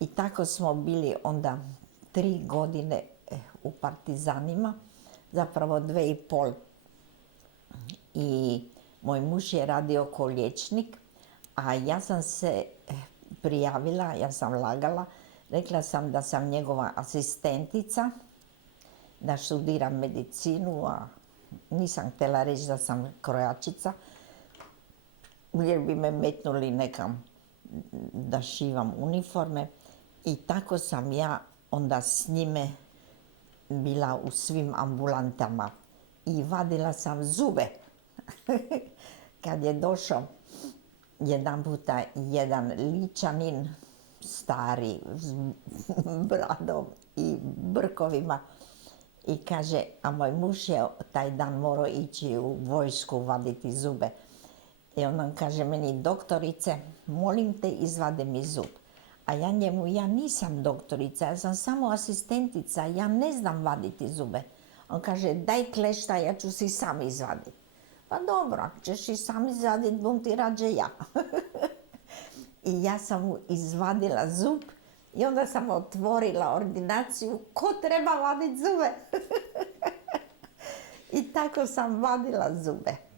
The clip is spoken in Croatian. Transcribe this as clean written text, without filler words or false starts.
I tako smo bili onda 3 godine u Partizanima, zapravo 2,5. I moj muž je radio kao liječnik, a ja sam se prijavila, ja sam lagala, rekla sam da sam njegova asistentica, da študiram medicinu, a nisam htjela reći da sam krojačica, jer bi me metnuli nekam da šivam uniforme. I tako sam ja onda s njime bila u svim ambulantama i vadila sam zube. Kad je došao jedan puta jedan Ličanin, stari, s bradom i brkovima, i kaže, a moj muž je taj dan morao ići u vojsku vaditi zube. I on kaže meni, doktorice, molim te, izvade mi zub. A ja njemu, ja nisam doktorica, ja sam samo asistentica, ja ne znam vaditi zube. On kaže, daj klešta, ja ću si sam izvaditi. Pa dobro, ako ćeš i sam izvaditi, bom ti rađe ja. I ja sam mu izvadila zub i onda sam otvorila ordinaciju, ko treba vaditi zube? I tako sam vadila zube.